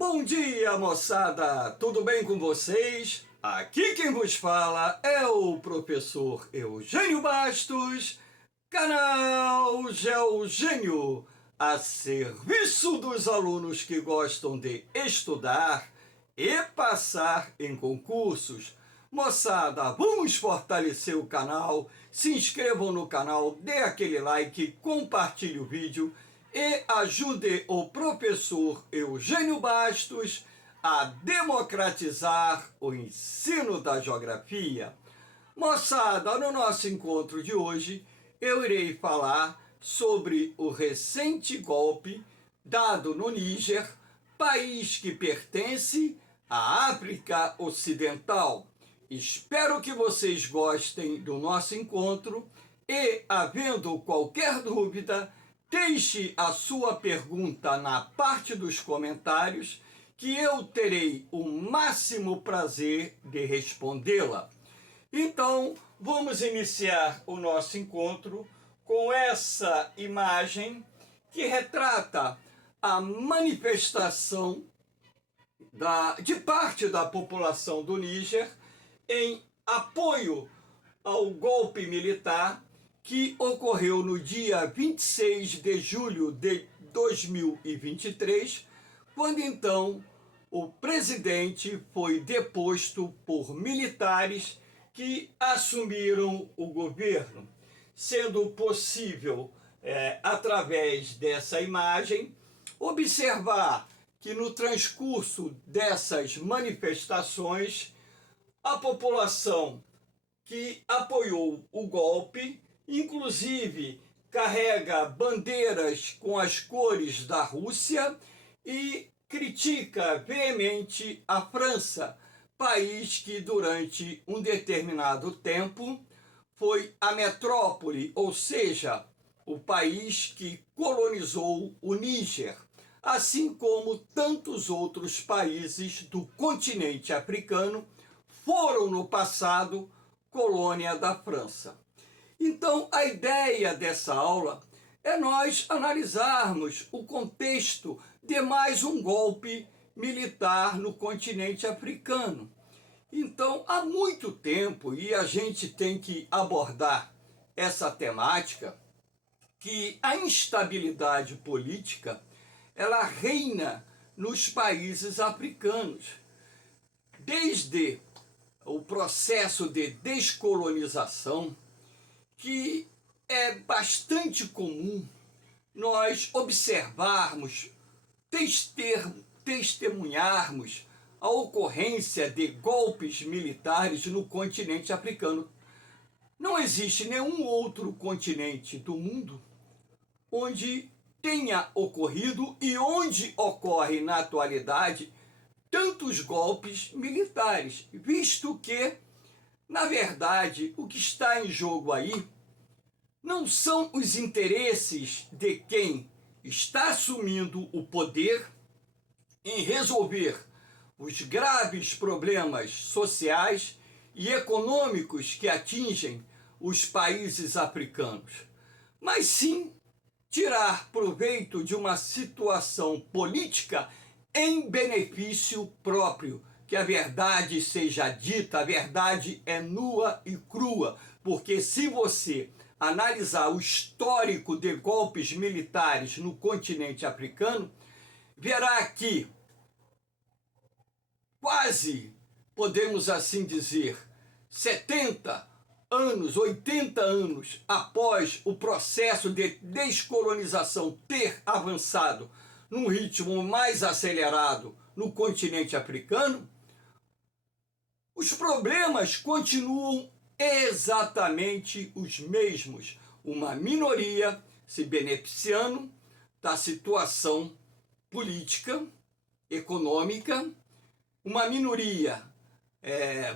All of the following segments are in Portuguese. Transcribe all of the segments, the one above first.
Bom dia, moçada! Tudo bem com vocês? Aqui quem vos fala é o professor Eugênio Bastos, canal Geogênio, a serviço dos alunos que gostam de estudar e passar em concursos. Moçada, vamos fortalecer o canal, se inscrevam no canal, dê aquele like, compartilhe o vídeo e ajude o professor Eugênio Bastos a democratizar o ensino da geografia. Moçada, no nosso encontro de hoje, eu irei falar sobre o recente golpe dado no Níger, país que pertence à África Ocidental. Espero que vocês gostem do nosso encontro e, havendo qualquer dúvida, deixe a sua pergunta na parte dos comentários, que eu terei o máximo prazer de respondê-la. Então, vamos iniciar o nosso encontro com essa imagem que retrata a manifestação de parte da população do Níger em apoio ao golpe militar que ocorreu no dia 26 de julho de 2023, quando então o presidente foi deposto por militares que assumiram o governo, sendo possível, através dessa imagem, observar que no transcurso dessas manifestações, a população que apoiou o golpe, inclusive carrega bandeiras com as cores da Rússia e critica veemente a França, país que durante um determinado tempo foi a metrópole, ou seja, o país que colonizou o Níger, assim como tantos outros países do continente africano foram no passado colônia da França. Então, a ideia dessa aula é nós analisarmos o contexto de mais um golpe militar no continente africano. Então, há muito tempo, e a gente tem que abordar essa temática, que a instabilidade política, ela reina nos países africanos. Desde o processo de descolonização, que é bastante comum nós observarmos, testemunharmos a ocorrência de golpes militares no continente africano. Não existe nenhum outro continente do mundo onde tenha ocorrido e onde ocorre na atualidade tantos golpes militares, visto que, na verdade, o que está em jogo aí não são os interesses de quem está assumindo o poder em resolver os graves problemas sociais e econômicos que atingem os países africanos, mas sim tirar proveito de uma situação política em benefício próprio. Que a verdade seja dita, a verdade é nua e crua, porque se você analisar o histórico de golpes militares no continente africano, verá que quase, podemos assim dizer, 70 anos, 80 anos após o processo de descolonização ter avançado num ritmo mais acelerado no continente africano, os problemas continuam exatamente os mesmos. Uma minoria se beneficiando da situação política, econômica, uma minoria,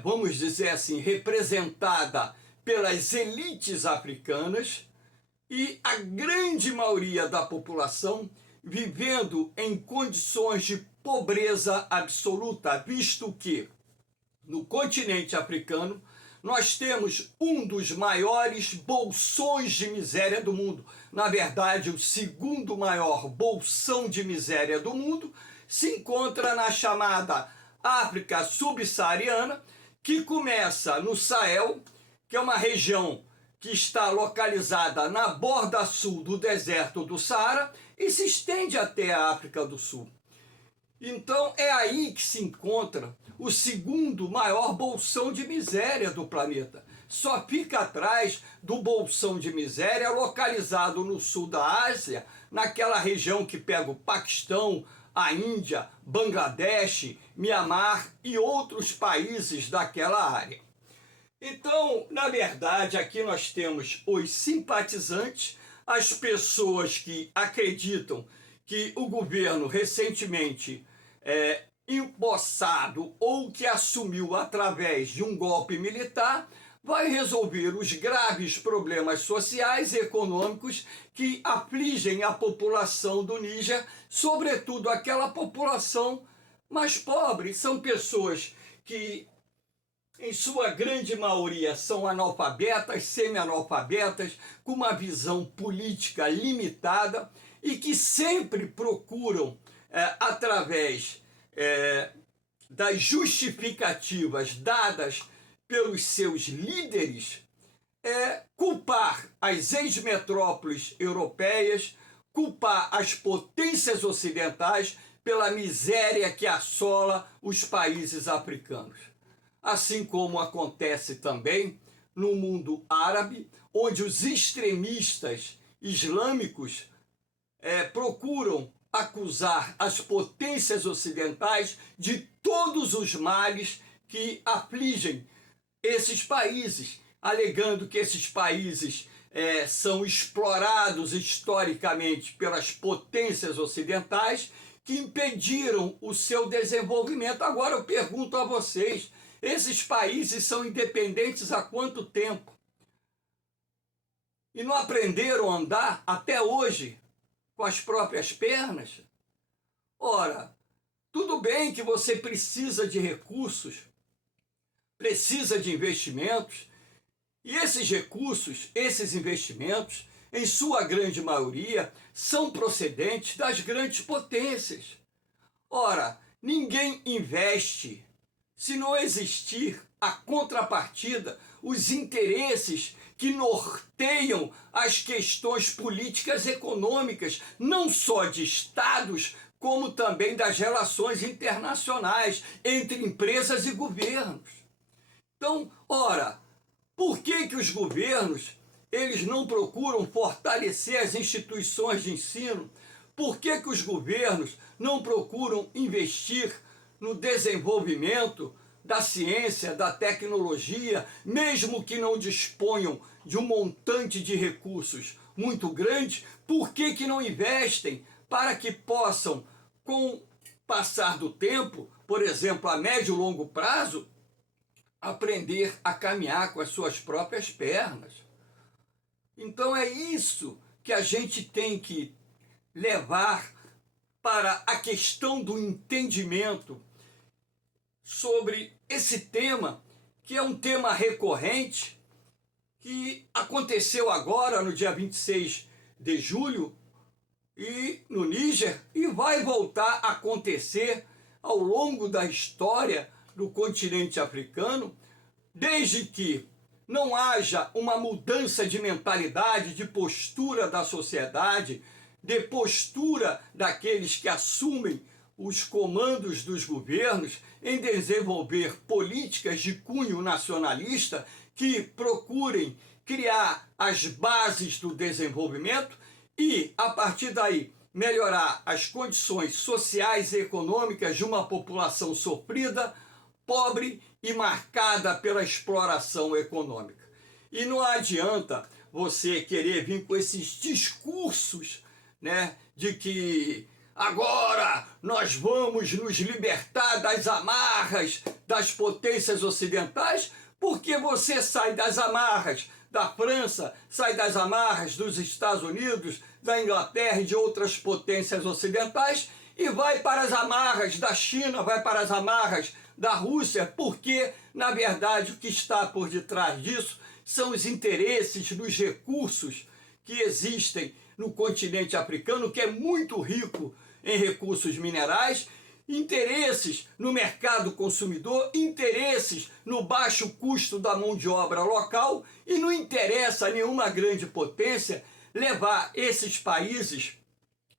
vamos dizer assim, representada pelas elites africanas e a grande maioria da população vivendo em condições de pobreza absoluta, visto que no continente africano nós temos um dos maiores bolsões de miséria do mundo. Na verdade, o segundo maior bolsão de miséria do mundo, se encontra na chamada África subsaariana, que começa no Sahel, que é uma região que está localizada na borda sul do deserto do Saara e se estende até a África do Sul. Então é aí que se encontra o segundo maior bolsão de miséria do planeta. Só fica atrás do bolsão de miséria localizado no sul da Ásia, naquela região que pega o Paquistão, a Índia, Bangladesh, Mianmar e outros países daquela área. Então, na verdade, aqui nós temos os simpatizantes, as pessoas que acreditam que o governo recentemente empossado ou que assumiu através de um golpe militar vai resolver os graves problemas sociais e econômicos que afligem a população do Níger, sobretudo aquela população mais pobre. São pessoas que, em sua grande maioria, são analfabetas, semi-analfabetas, com uma visão política limitada e que sempre procuram, através das justificativas dadas pelos seus líderes, culpar as ex-metrópoles europeias, culpar as potências ocidentais pela miséria que assola os países africanos. Assim como acontece também no mundo árabe, onde os extremistas islâmicos procuram acusar as potências ocidentais de todos os males que afligem esses países, alegando que esses países são explorados historicamente pelas potências ocidentais que impediram o seu desenvolvimento. Agora eu pergunto a vocês, esses países são independentes há quanto tempo? E não aprenderam a andar até hoje com as próprias pernas? Ora, tudo bem que você precisa de recursos, precisa de investimentos, e esses recursos, esses investimentos, em sua grande maioria, são procedentes das grandes potências. Ora, ninguém investe se não existir a contrapartida, os interesses que norteiam as questões políticas e econômicas, não só de estados, como também das relações internacionais entre empresas e governos. Então, ora, por que os governos eles não procuram fortalecer as instituições de ensino? Por que os governos não procuram investir no desenvolvimento da ciência, da tecnologia, mesmo que não disponham de um montante de recursos muito grande? Por que não investem para que possam, com o passar do tempo, por exemplo, a médio e longo prazo, aprender a caminhar com as suas próprias pernas? Então é isso que a gente tem que levar para a questão do entendimento sobre esse tema, que é um tema recorrente, que aconteceu agora no dia 26 de julho e no Níger, e vai voltar a acontecer ao longo da história do continente africano, desde que não haja uma mudança de mentalidade, de postura da sociedade, de postura daqueles que assumem os comandos dos governos em desenvolver políticas de cunho nacionalista que procurem criar as bases do desenvolvimento e, a partir daí, melhorar as condições sociais e econômicas de uma população sofrida, pobre e marcada pela exploração econômica. E não adianta você querer vir com esses discursos, de que agora nós vamos nos libertar das amarras das potências ocidentais, porque você sai das amarras da França, sai das amarras dos Estados Unidos, da Inglaterra e de outras potências ocidentais e vai para as amarras da China, vai para as amarras da Rússia, porque, na verdade, o que está por detrás disso são os interesses dos recursos que existem no continente africano, que é muito rico em recursos minerais interesses no mercado consumidor, interesses no baixo custo da mão de obra local, e não interessa a nenhuma grande potência levar esses países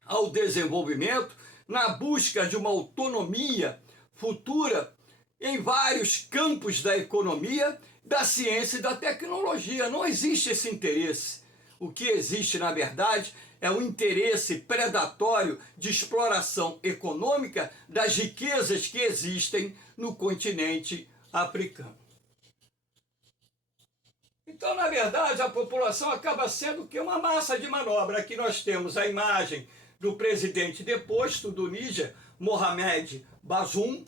ao desenvolvimento na busca de uma autonomia futura em vários campos da economia, da ciência e da tecnologia. Não existe esse interesse. O que existe, na verdade, é o interesse predatório de exploração econômica das riquezas que existem no continente africano. Então, na verdade, a população acaba sendo o quê? Uma massa de manobra. Aqui nós temos a imagem do presidente deposto do Níger, Mohamed Bazoum,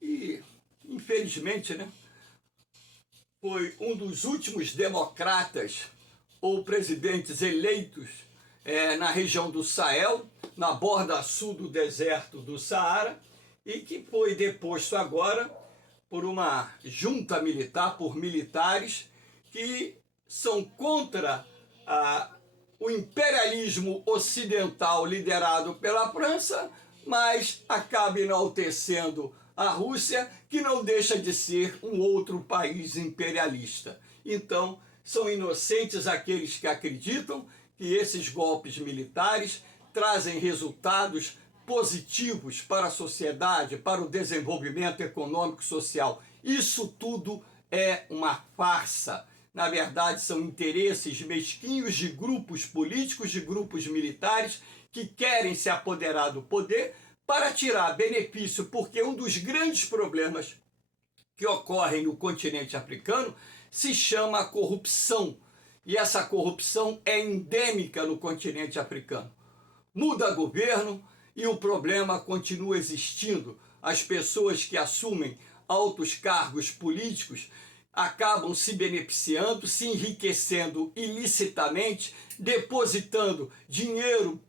e, infelizmente, né, foi um dos últimos democratas ou presidentes eleitos na região do Sahel, na borda sul do deserto do Saara, e que foi deposto agora por uma junta militar, por militares que são contra o imperialismo ocidental liderado pela França, mas acaba enaltecendo a Rússia, que não deixa de ser um outro país imperialista. Então, são inocentes aqueles que acreditam que esses golpes militares trazem resultados positivos para a sociedade, para o desenvolvimento econômico e social. Isso tudo é uma farsa. Na verdade, são interesses mesquinhos de grupos políticos, de grupos militares que querem se apoderar do poder para tirar benefício, porque um dos grandes problemas que ocorrem no continente africano se chama corrupção. E essa corrupção é endêmica no continente africano. Muda governo e o problema continua existindo. As pessoas que assumem altos cargos políticos acabam se beneficiando, se enriquecendo ilicitamente, depositando dinheiro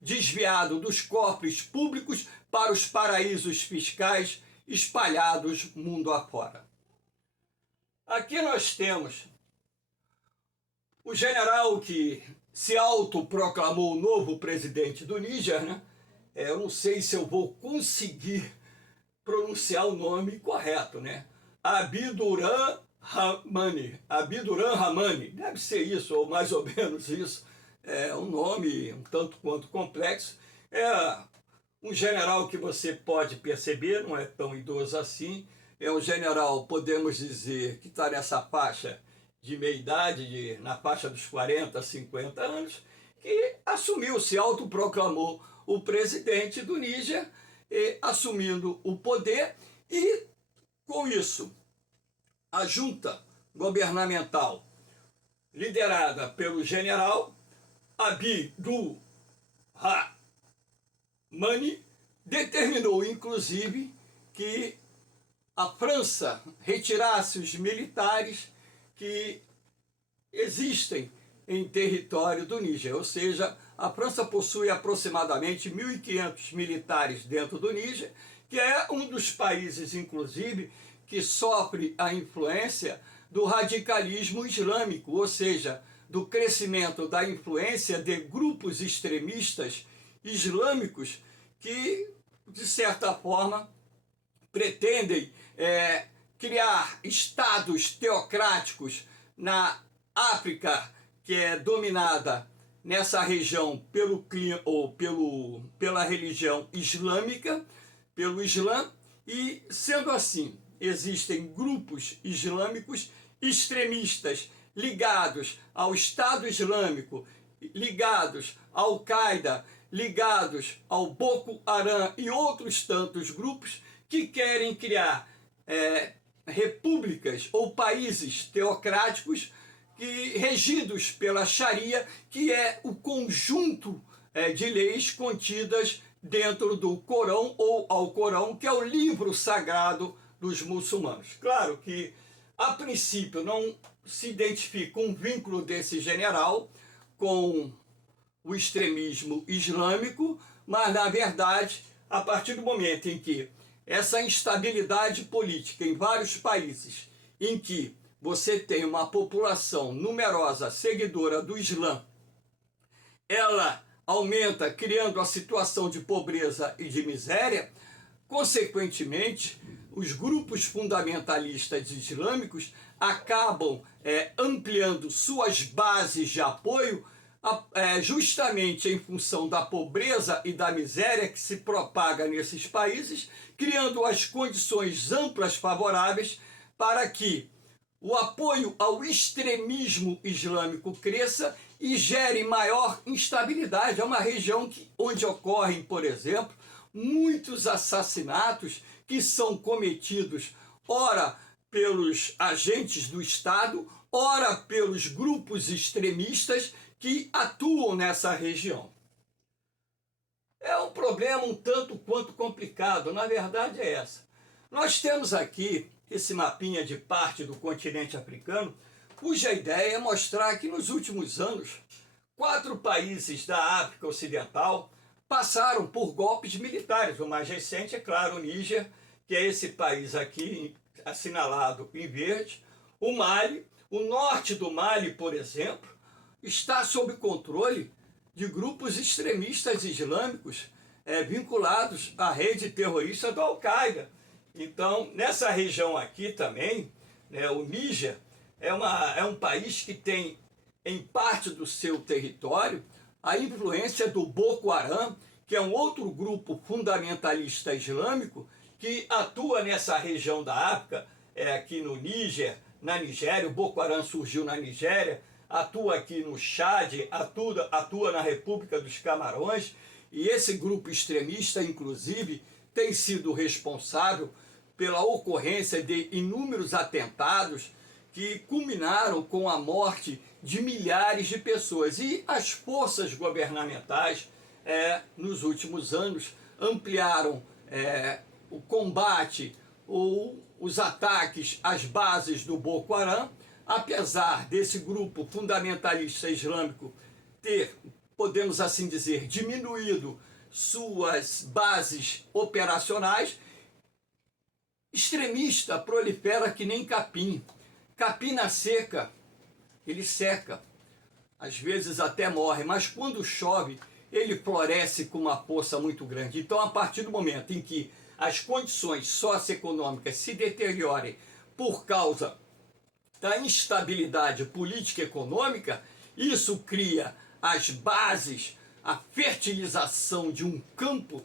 desviado dos cofres públicos para os paraísos fiscais espalhados mundo afora. Aqui nós temos o general que se autoproclamou o novo presidente do Níger, né? Eu não sei se eu vou conseguir pronunciar o nome correto, né? Abdurrahman Rahmani, deve ser isso, ou mais ou menos isso. É um nome um tanto quanto complexo. É um general que você pode perceber, não é tão idoso assim. É um general, podemos dizer, que está nessa faixa de meia-idade, na faixa dos 40, 50 anos, que assumiu, se autoproclamou o presidente do Níger, assumindo o poder, e com isso a junta governamental liderada pelo general Abdurrahmani determinou, inclusive, que a França retirasse os militares que existem em território do Níger. Ou seja, a França possui aproximadamente 1.500 militares dentro do Níger, que é um dos países, inclusive, que sofre a influência do radicalismo islâmico, ou seja, do crescimento da influência de grupos extremistas islâmicos que, de certa forma, pretendem criar estados teocráticos na África, que é dominada nessa região pela religião islâmica, pelo Islã, e sendo assim, existem grupos islâmicos extremistas ligados ao Estado Islâmico, ligados à Al-Qaeda, ligados ao Boko Haram e outros tantos grupos que querem criar repúblicas ou países teocráticos regidos pela Sharia, que é o conjunto de leis contidas dentro do Corão ou Alcorão, que é o livro sagrado dos muçulmanos. Claro que, a princípio, não se identifica um vínculo desse general com o extremismo islâmico, mas, na verdade, a partir do momento em que essa instabilidade política em vários países, em que você tem uma população numerosa seguidora do Islã, ela aumenta, criando a situação de pobreza e de miséria, Consequentemente, os grupos fundamentalistas islâmicos acabam ampliando suas bases de apoio justamente em função da pobreza e da miséria que se propaga nesses países, criando as condições amplas favoráveis para que o apoio ao extremismo islâmico cresça e gere maior instabilidade. É uma região onde ocorrem, por exemplo, muitos assassinatos que são cometidos, ora pelos agentes do Estado, ora pelos grupos extremistas que atuam nessa região. É um problema um tanto quanto complicado, na verdade é essa. Nós temos aqui esse mapinha de parte do continente africano, cuja ideia é mostrar que nos últimos anos, 4 países da África Ocidental passaram por golpes militares. O mais recente, é claro, o Níger, que é esse país aqui assinalado em verde. O Mali, o norte do Mali, por exemplo, está sob controle de grupos extremistas islâmicos vinculados à rede terrorista do Al-Qaeda. Então, nessa região aqui também, o Níger é um país que tem, em parte do seu território, a influência do Boko Haram, que é um outro grupo fundamentalista islâmico que atua nessa região da África, aqui no Níger, na Nigéria. O Boko Haram surgiu na Nigéria, atua aqui no Chad, atua na República dos Camarões, e esse grupo extremista, inclusive, tem sido responsável pela ocorrência de inúmeros atentados que culminaram com a morte de milhares de pessoas. E as forças governamentais, nos últimos anos, ampliaram o combate ou os ataques às bases do Boko Haram, apesar desse grupo fundamentalista islâmico ter, podemos assim dizer, diminuído suas bases operacionais. Extremista prolifera que nem capim. Capim na seca, ele seca, às vezes até morre, mas quando chove, ele floresce com uma força muito grande. Então, a partir do momento em que as condições socioeconômicas se deteriorem por causa da instabilidade política e econômica, isso cria as bases, a fertilização de um campo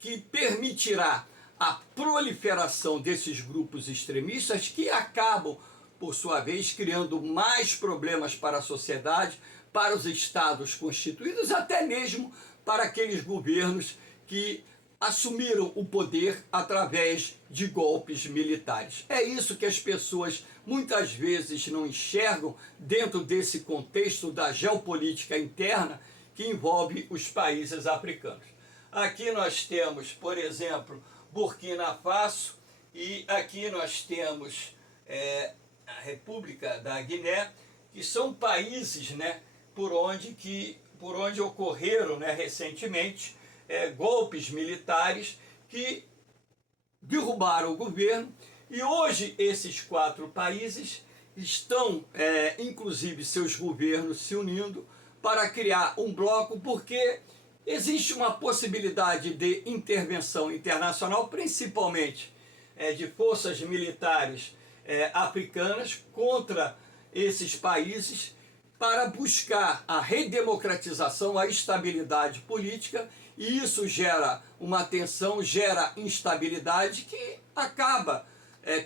que permitirá a proliferação desses grupos extremistas, que acabam, por sua vez, criando mais problemas para a sociedade, para os estados constituídos, até mesmo para aqueles governos que assumiram o poder através de golpes militares. É isso que as pessoas muitas vezes não enxergam dentro desse contexto da geopolítica interna que envolve os países africanos. Aqui nós temos, por exemplo, Burkina Faso, e aqui nós temos a República da Guiné, que são países, por onde ocorreram, recentemente golpes militares que derrubaram o governo. E hoje esses 4 países estão, inclusive seus governos, se unindo para criar um bloco, porque existe uma possibilidade de intervenção internacional, principalmente de forças militares africanas contra esses países, para buscar a redemocratização, a estabilidade política, e isso gera uma tensão, gera instabilidade que acaba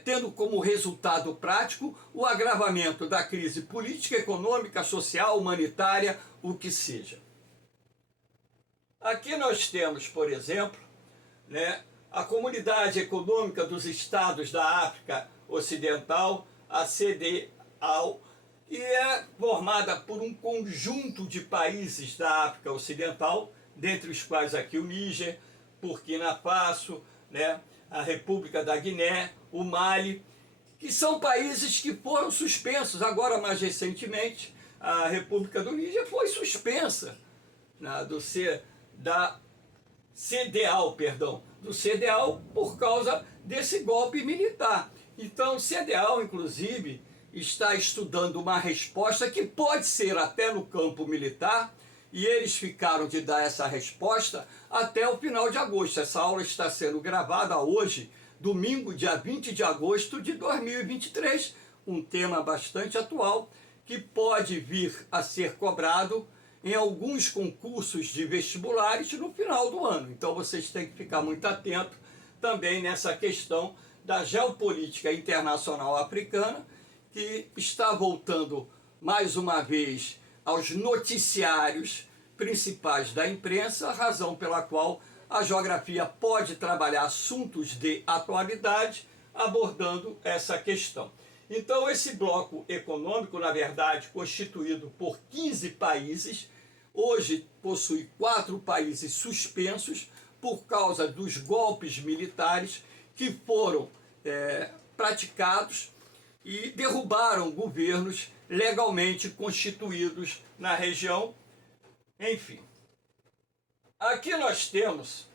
tendo como resultado prático o agravamento da crise política, econômica, social, humanitária, o que seja. Aqui nós temos, por exemplo, a Comunidade Econômica dos Estados da África Ocidental, a CEDEAO, que é formada por um conjunto de países da África Ocidental, dentre os quais aqui o Níger, Burkina Faso, a República da Guiné, o Mali, que são países que foram suspensos. Agora, mais recentemente, a República do Níger foi suspensa da CEDEAO, do CEDEAO, por causa desse golpe militar. Então, o CEDEAO, inclusive, está estudando uma resposta que pode ser até no campo militar, e eles ficaram de dar essa resposta até o final de agosto. Essa aula está sendo gravada hoje, domingo, dia 20 de agosto de 2023, um tema bastante atual que pode vir a ser cobrado em alguns concursos de vestibulares no final do ano. Então vocês têm que ficar muito atentos também nessa questão da geopolítica internacional africana, que está voltando mais uma vez aos noticiários principais da imprensa, razão pela qual a geografia pode trabalhar assuntos de atualidade abordando essa questão. Então, esse bloco econômico, na verdade, constituído por 15 países, hoje possui 4 países suspensos por causa dos golpes militares que foram praticados e derrubaram governos legalmente constituídos na região. Enfim, aqui nós temos...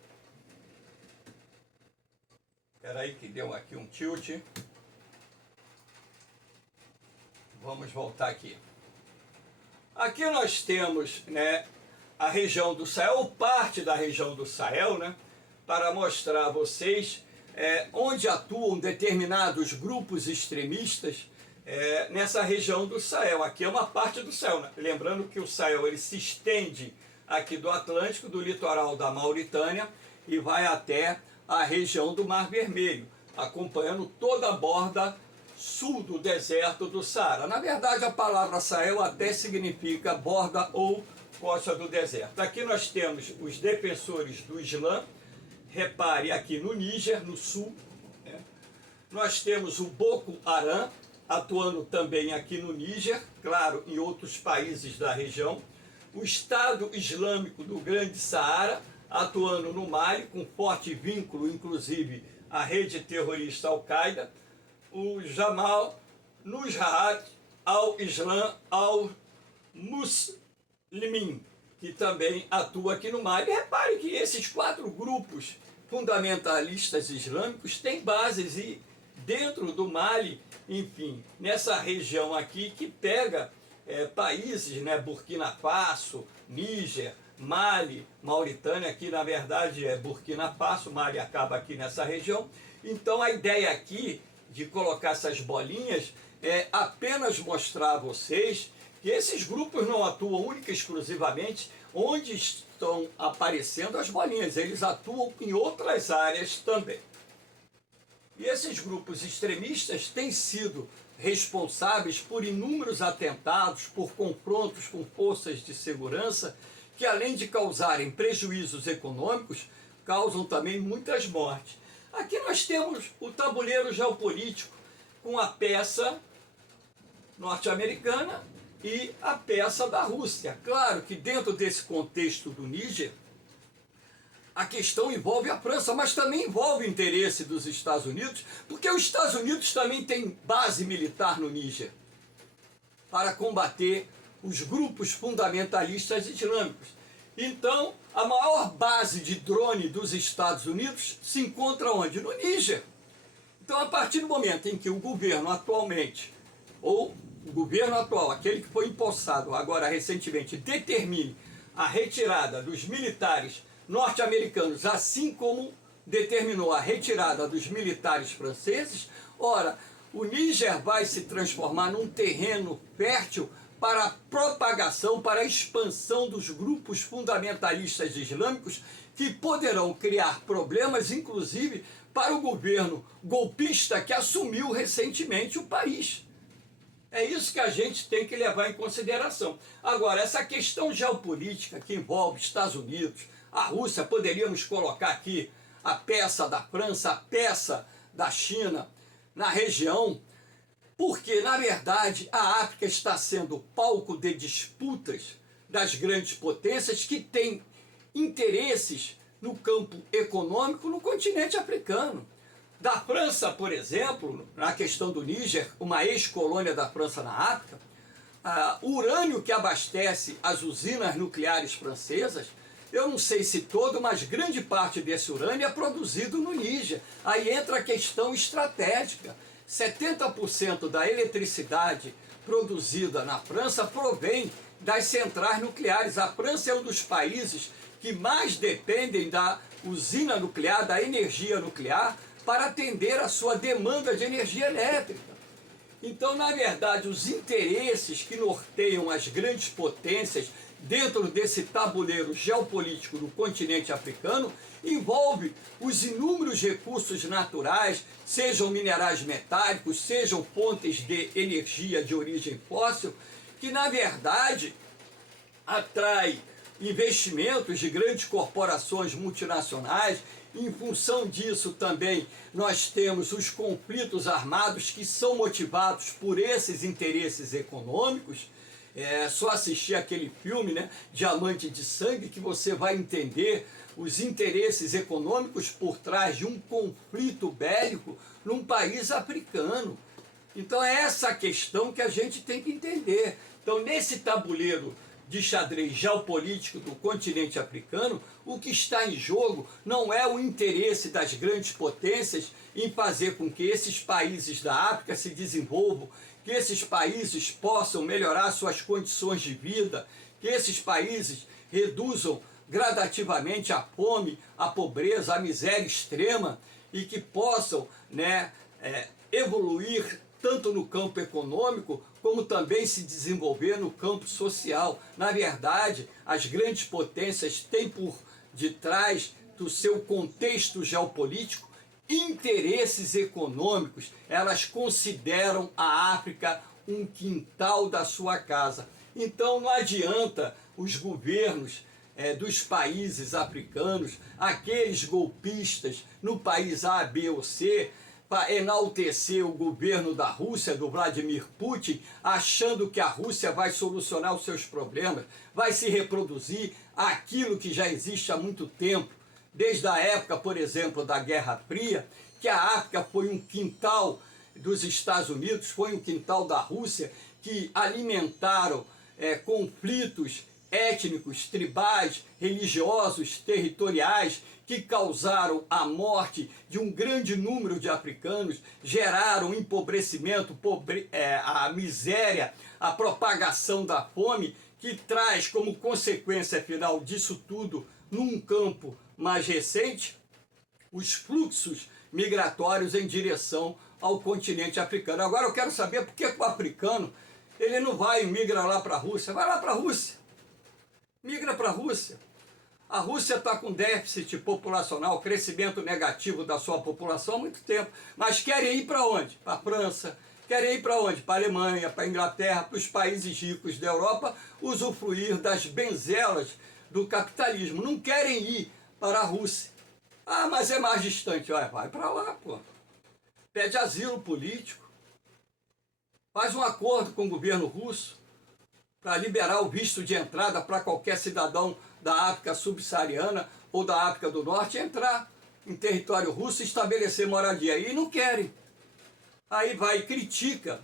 Espera aí que deu aqui um tilt. Vamos voltar aqui. Aqui nós temos, a região do Sahel, ou parte da região do Sahel, para mostrar a vocês onde atuam determinados grupos extremistas nessa região do Sahel. Aqui é uma parte do Sahel, lembrando que o Sahel ele se estende aqui do Atlântico, do litoral da Mauritânia, e vai até a região do Mar Vermelho, acompanhando toda a borda sul do deserto do Saara. Na verdade, a palavra Sahel até significa borda ou costa do deserto. Aqui nós temos os defensores do Islã, repare aqui no Níger, no sul, nós temos o Boko Haram, atuando também aqui no Níger, claro, em outros países da região, o Estado Islâmico do Grande Saara, atuando no Mali, com forte vínculo, inclusive, à rede terrorista Al-Qaeda, o Jamal Nusrat al-Islam al-Muslimin, que também atua aqui no Mali. Repare que esses 4 grupos fundamentalistas islâmicos têm bases e dentro do Mali, enfim, nessa região aqui que pega países, Burkina Faso, Níger, Mali, Mauritânia, que na verdade é Burkina Faso, Mali acaba aqui nessa região. Então a ideia aqui de colocar essas bolinhas é apenas mostrar a vocês que esses grupos não atuam única e exclusivamente onde estão aparecendo as bolinhas, eles atuam em outras áreas também. E esses grupos extremistas têm sido responsáveis por inúmeros atentados, por confrontos com forças de segurança, que além de causarem prejuízos econômicos, causam também muitas mortes. Aqui nós temos o tabuleiro geopolítico com a peça norte-americana e a peça da Rússia. Claro que dentro desse contexto do Níger, a questão envolve a França, mas também envolve o interesse dos Estados Unidos, porque os Estados Unidos também têm base militar no Níger para combater os grupos fundamentalistas islâmicos. Então, a maior base de drone dos Estados Unidos se encontra onde? No Níger. Então, a partir do momento em que o governo atualmente, ou o governo atual, aquele que foi empossado agora recentemente, determine a retirada dos militares norte-americanos, assim como determinou a retirada dos militares franceses, ora, o Níger vai se transformar num terreno fértil para a propagação, para a expansão dos grupos fundamentalistas islâmicos que poderão criar problemas, inclusive, para o governo golpista que assumiu recentemente o país. É isso que a gente tem que levar em consideração. Agora, essa questão geopolítica que envolve Estados Unidos, a Rússia, poderíamos colocar aqui a peça da França, a peça da China na região, porque, na verdade, a África está sendo palco de disputas das grandes potências que têm interesses no campo econômico no continente africano. Da França, por exemplo, na questão do Níger, uma ex-colônia da França na África, o urânio que abastece as usinas nucleares francesas, eu não sei se todo, mas grande parte desse urânio é produzido no Níger. Aí entra a questão estratégica. 70% da eletricidade produzida na França provém das centrais nucleares. A França é um dos países que mais dependem da usina nuclear, da energia nuclear, para atender a sua demanda de energia elétrica. Então, na verdade, os interesses que norteiam as grandes potências dentro desse tabuleiro geopolítico do continente africano envolve os inúmeros recursos naturais, sejam minerais metálicos, sejam fontes de energia de origem fóssil, que na verdade atrai investimentos de grandes corporações multinacionais. Em função disso também nós temos os conflitos armados que são motivados por esses interesses econômicos. É só assistir aquele filme, né, Diamante de Sangue, que você vai entender os interesses econômicos por trás de um conflito bélico num país africano. Então é essa a questão que a gente tem que entender. Então, nesse tabuleiro de xadrez geopolítico do continente africano, o que está em jogo não é o interesse das grandes potências em fazer com que esses países da África se desenvolvam, que esses países possam melhorar suas condições de vida, que esses países reduzam gradativamente a fome, a pobreza, a miséria extrema e que possam, né, evoluir tanto no campo econômico como também se desenvolver no campo social. Na verdade, as grandes potências têm por detrás do seu contexto geopolítico interesses econômicos. Elas consideram a África um quintal da sua casa. Então não adianta os governos dos países africanos, aqueles golpistas no país A, B ou C, para enaltecer o governo da Rússia, do Vladimir Putin, achando que a Rússia vai solucionar os seus problemas, vai se reproduzir aquilo que já existe há muito tempo, desde a época, por exemplo, da Guerra Fria, que a África foi um quintal dos Estados Unidos, foi um quintal da Rússia, que alimentaram conflitos étnicos, tribais, religiosos, territoriais, que causaram a morte de um grande número de africanos, geraram empobrecimento, a miséria, a propagação da fome, que traz como consequência final disso tudo, num campo mais recente, os fluxos migratórios em direção ao continente africano. Agora eu quero saber por que o africano ele não vai e migra lá para a Rússia. Vai lá para a Rússia. Migra para a Rússia. A Rússia está com déficit populacional, crescimento negativo da sua população há muito tempo. Mas querem ir para onde? Para a França. Querem ir para onde? Para a Alemanha, para a Inglaterra, para os países ricos da Europa, usufruir das benzelas do capitalismo. Não querem ir para a Rússia. Ah, mas é mais distante. Olha, vai para lá, pô. Pede asilo político. Faz um acordo com o governo russo para liberar o visto de entrada para qualquer cidadão da África subsaariana ou da África do Norte entrar em território russo e estabelecer moradia. E não querem. Aí vai e critica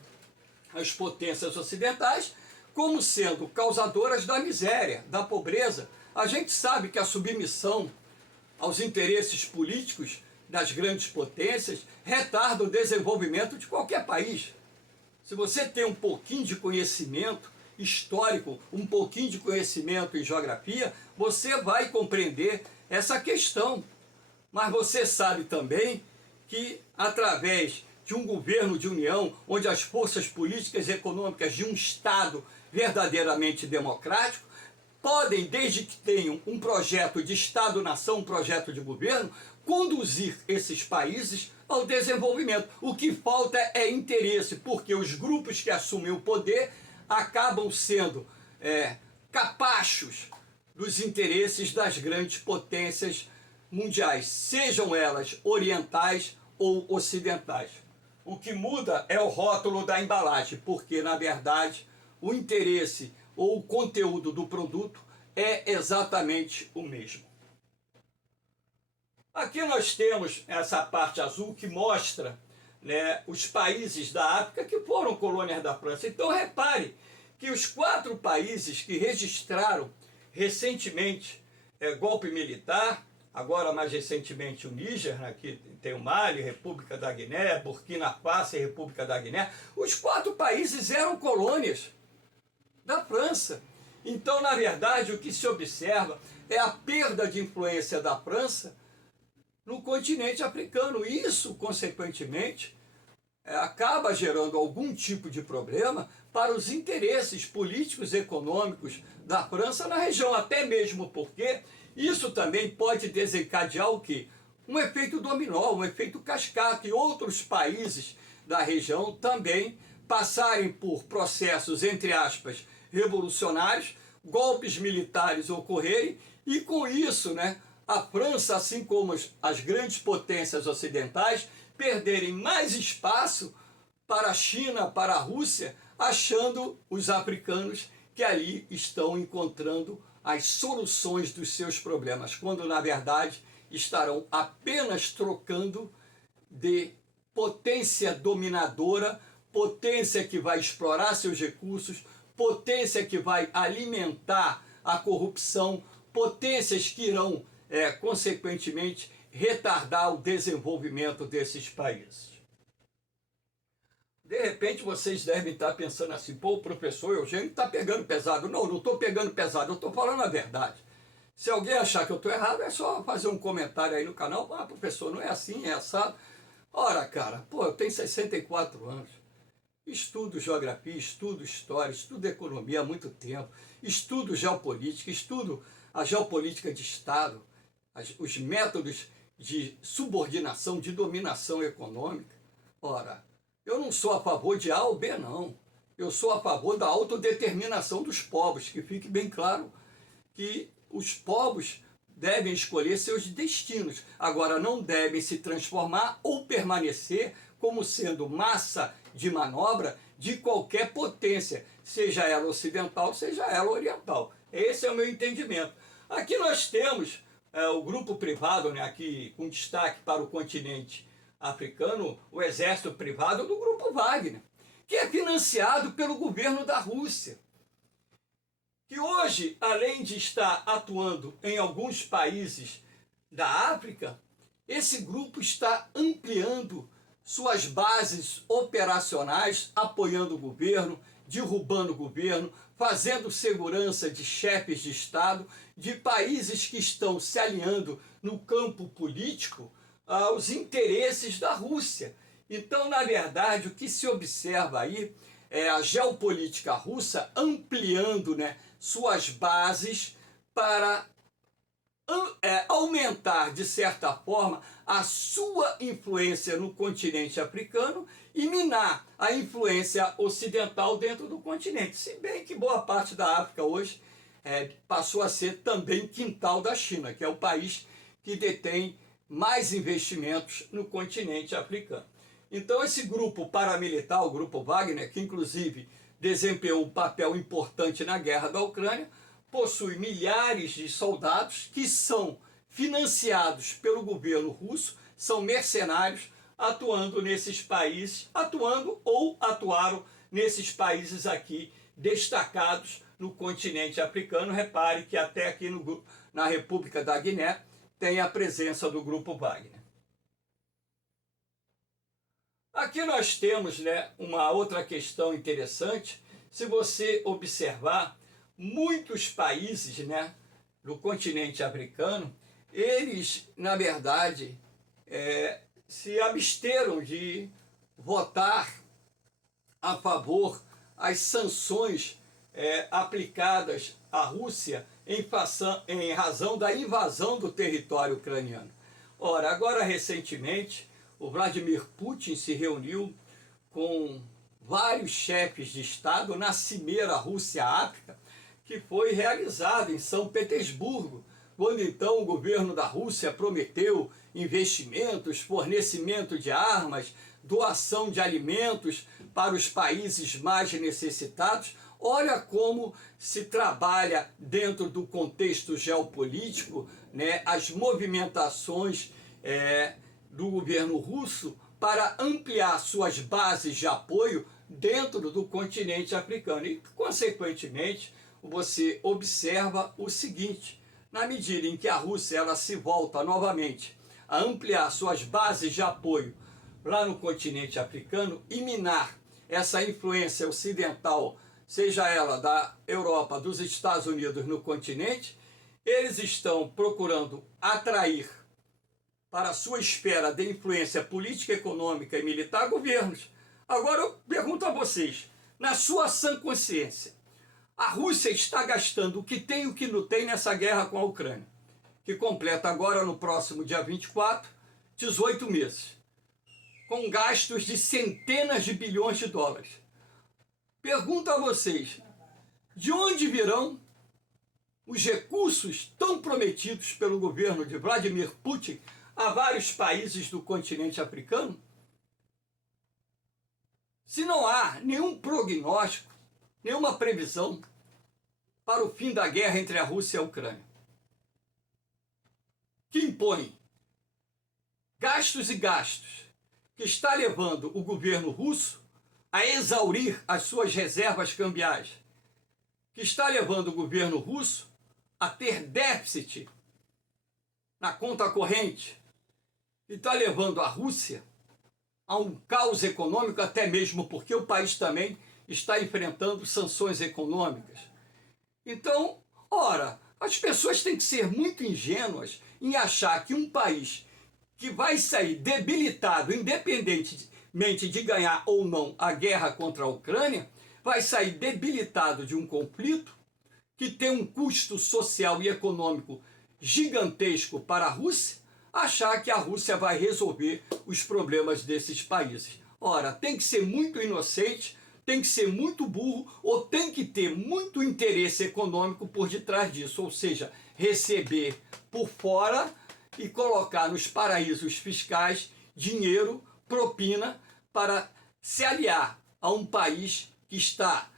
as potências ocidentais como sendo causadoras da miséria, da pobreza. A gente sabe que a submissão aos interesses políticos das grandes potências retarda o desenvolvimento de qualquer país. Se você tem um pouquinho de conhecimento histórico, um pouquinho de conhecimento em geografia, você vai compreender essa questão. Mas você sabe também que, através de um governo de união, onde as forças políticas e econômicas de um Estado verdadeiramente democrático podem, desde que tenham um projeto de Estado-nação, um projeto de governo, conduzir esses países ao desenvolvimento. O que falta é interesse, porque os grupos que assumem o poder acabam sendo capachos dos interesses das grandes potências mundiais, sejam elas orientais ou ocidentais. O que muda é o rótulo da embalagem, porque, na verdade, o interesse ou o conteúdo do produto é exatamente o mesmo. Aqui nós temos essa parte azul que mostra, né, os países da África que foram colônias da França. Então repare que os 4 países que registraram recentemente golpe militar, agora mais recentemente o Níger, né, que tem o Mali, República da Guiné, Burkina Faso e República da Guiné. Os 4 países eram colônias da França. Então, na verdade, o que se observa é a perda de influência da França no continente africano. Isso, consequentemente, acaba gerando algum tipo de problema para os interesses políticos e econômicos da França na região, até mesmo porque isso também pode desencadear o quê? Um efeito dominó, um efeito cascata, e outros países da região também passarem por processos, entre aspas, revolucionários, golpes militares ocorrerem, e com isso, né, a França, assim como as grandes potências ocidentais, perderem mais espaço para a China, para a Rússia, achando os africanos que ali estão encontrando as soluções dos seus problemas, quando na verdade estarão apenas trocando de potência dominadora, potência que vai explorar seus recursos, potência que vai alimentar a corrupção, potências que irão, consequentemente, retardar o desenvolvimento desses países. De repente vocês devem estar pensando assim, pô, o professor Eugênio está pegando pesado. Não, não estou pegando pesado, eu estou falando a verdade. Se alguém achar que eu estou errado, é só fazer um comentário aí no canal. Ah, professor, não é assim, é assado. Ora, cara, pô, eu tenho 64 anos. Estudo geografia, estudo história, estudo economia há muito tempo. Estudo geopolítica, estudo a geopolítica de Estado, os métodos de subordinação, de dominação econômica. Ora, eu não sou a favor de A ou B, não. Eu sou a favor da autodeterminação dos povos, que fique bem claro que os povos devem escolher seus destinos. Agora, não devem se transformar ou permanecer como sendo massa de manobra de qualquer potência, seja ela ocidental, seja ela oriental. Esse é o meu entendimento. Aqui nós temos o grupo privado, né, aqui com destaque para o continente africano, o exército privado do grupo Wagner, que é financiado pelo governo da Rússia, que hoje, além de estar atuando em alguns países da África, esse grupo está ampliando suas bases operacionais, apoiando o governo, derrubando o governo, fazendo segurança de chefes de Estado, de países que estão se alinhando no campo político aos interesses da Rússia. Então, na verdade, o que se observa aí é a geopolítica russa ampliando, né, suas bases para aumentar, de certa forma, a sua influência no continente africano e minar a influência ocidental dentro do continente. Se bem que boa parte da África hoje passou a ser também quintal da China, que é o país que detém mais investimentos no continente africano. Então esse grupo paramilitar, o grupo Wagner, que inclusive desempenhou um papel importante na guerra da Ucrânia, possui milhares de soldados que são financiados pelo governo russo, são mercenários atuando nesses países, atuando ou atuaram nesses países aqui destacados no continente africano. Repare que até aqui na República da Guiné tem a presença do grupo Wagner. Aqui nós temos, né, uma outra questão interessante. Se você observar, muitos países, né, do continente africano, eles, na verdade, se absteram de votar a favor as sanções aplicadas à Rússia em razão da invasão do território ucraniano. Ora, agora recentemente, o Vladimir Putin se reuniu com vários chefes de Estado na Cimeira Rússia-África, que foi realizada em São Petersburgo, quando então o governo da Rússia prometeu investimentos, fornecimento de armas, doação de alimentos para os países mais necessitados. Olha como se trabalha dentro do contexto geopolítico, né, as movimentações do governo russo para ampliar suas bases de apoio dentro do continente africano. E, consequentemente, você observa o seguinte, na medida em que a Rússia ela se volta novamente a ampliar suas bases de apoio lá no continente africano e minar essa influência ocidental, seja ela da Europa, dos Estados Unidos no continente, eles estão procurando atrair para a sua esfera de influência política, econômica e militar governos. Agora eu pergunto a vocês, na sua sã consciência, a Rússia está gastando o que tem e o que não tem nessa guerra com a Ucrânia, que completa agora no próximo dia 24, 18 meses, com gastos de centenas de bilhões de dólares. Pergunto a vocês, de onde virão os recursos tão prometidos pelo governo de Vladimir Putin a vários países do continente africano? Se não há nenhum prognóstico, nenhuma previsão para o fim da guerra entre a Rússia e a Ucrânia, que impõe gastos e gastos, que está levando o governo russo a exaurir as suas reservas cambiais, que está levando o governo russo a ter déficit na conta corrente, e está levando a Rússia a um caos econômico, até mesmo porque o país também está enfrentando sanções econômicas. Então, ora, as pessoas têm que ser muito ingênuas em achar que um país que vai sair debilitado, independentemente de ganhar ou não a guerra contra a Ucrânia, vai sair debilitado de um conflito que tem um custo social e econômico gigantesco para a Rússia, achar que a Rússia vai resolver os problemas desses países. Ora, tem que ser muito inocente, tem que ser muito burro ou tem que ter muito interesse econômico por detrás disso, ou seja, receber por fora e colocar nos paraísos fiscais dinheiro, propina, para se aliar a um país que está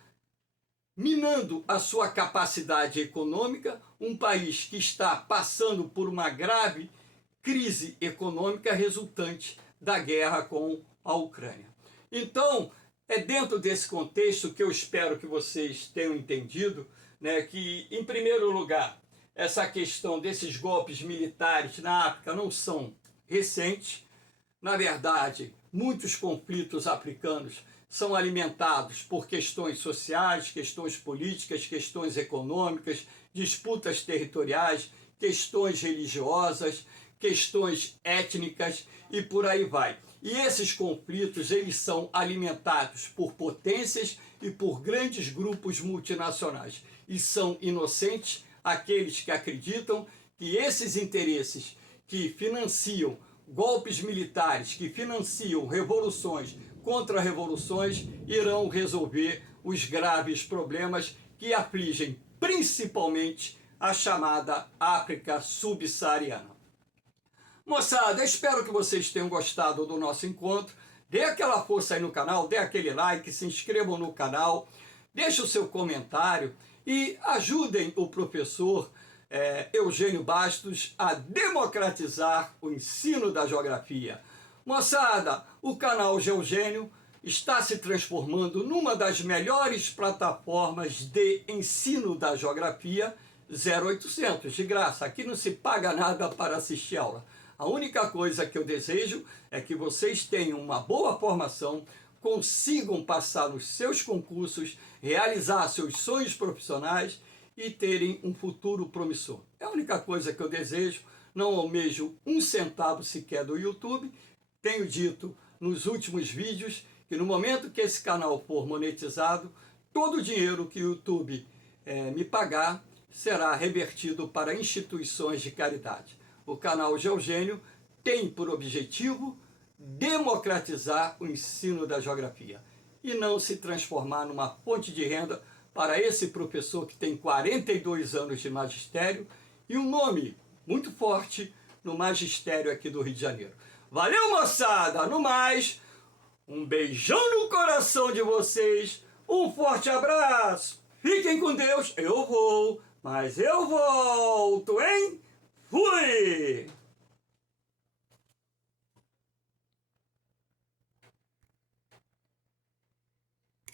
minando a sua capacidade econômica, um país que está passando por uma grave crise econômica resultante da guerra com a Ucrânia. Então, é dentro desse contexto que eu espero que vocês tenham entendido, né, que, em primeiro lugar, essa questão desses golpes militares na África não são recentes. Na verdade, muitos conflitos africanos são alimentados por questões sociais, questões políticas, questões econômicas, disputas territoriais, questões religiosas, questões étnicas e por aí vai. E esses conflitos, eles são alimentados por potências e por grandes grupos multinacionais. E são inocentes aqueles que acreditam que esses interesses que financiam golpes militares, que financiam revoluções, contra-revoluções, irão resolver os graves problemas que afligem principalmente a chamada África subsaariana. Moçada, espero que vocês tenham gostado do nosso encontro. Dê aquela força aí no canal, dê aquele like, se inscrevam no canal, deixe o seu comentário e ajudem o professor Eugênio Bastos a democratizar o ensino da geografia. Moçada, o canal Geogênio está se transformando numa das melhores plataformas de ensino da geografia 0800, de graça. Aqui não se paga nada para assistir aula. A única coisa que eu desejo é que vocês tenham uma boa formação, consigam passar nos seus concursos, realizar seus sonhos profissionais e terem um futuro promissor. É a única coisa que eu desejo, não almejo um centavo sequer do YouTube. Tenho dito nos últimos vídeos que no momento que esse canal for monetizado, todo o dinheiro que o YouTube me pagar será revertido para instituições de caridade. O canal Geogênio tem por objetivo democratizar o ensino da geografia e não se transformar numa fonte de renda para esse professor que tem 42 anos de magistério e um nome muito forte no magistério aqui do Rio de Janeiro. Valeu, moçada! No mais, um beijão no coração de vocês, um forte abraço, fiquem com Deus, eu vou, mas eu volto, hein? Fui!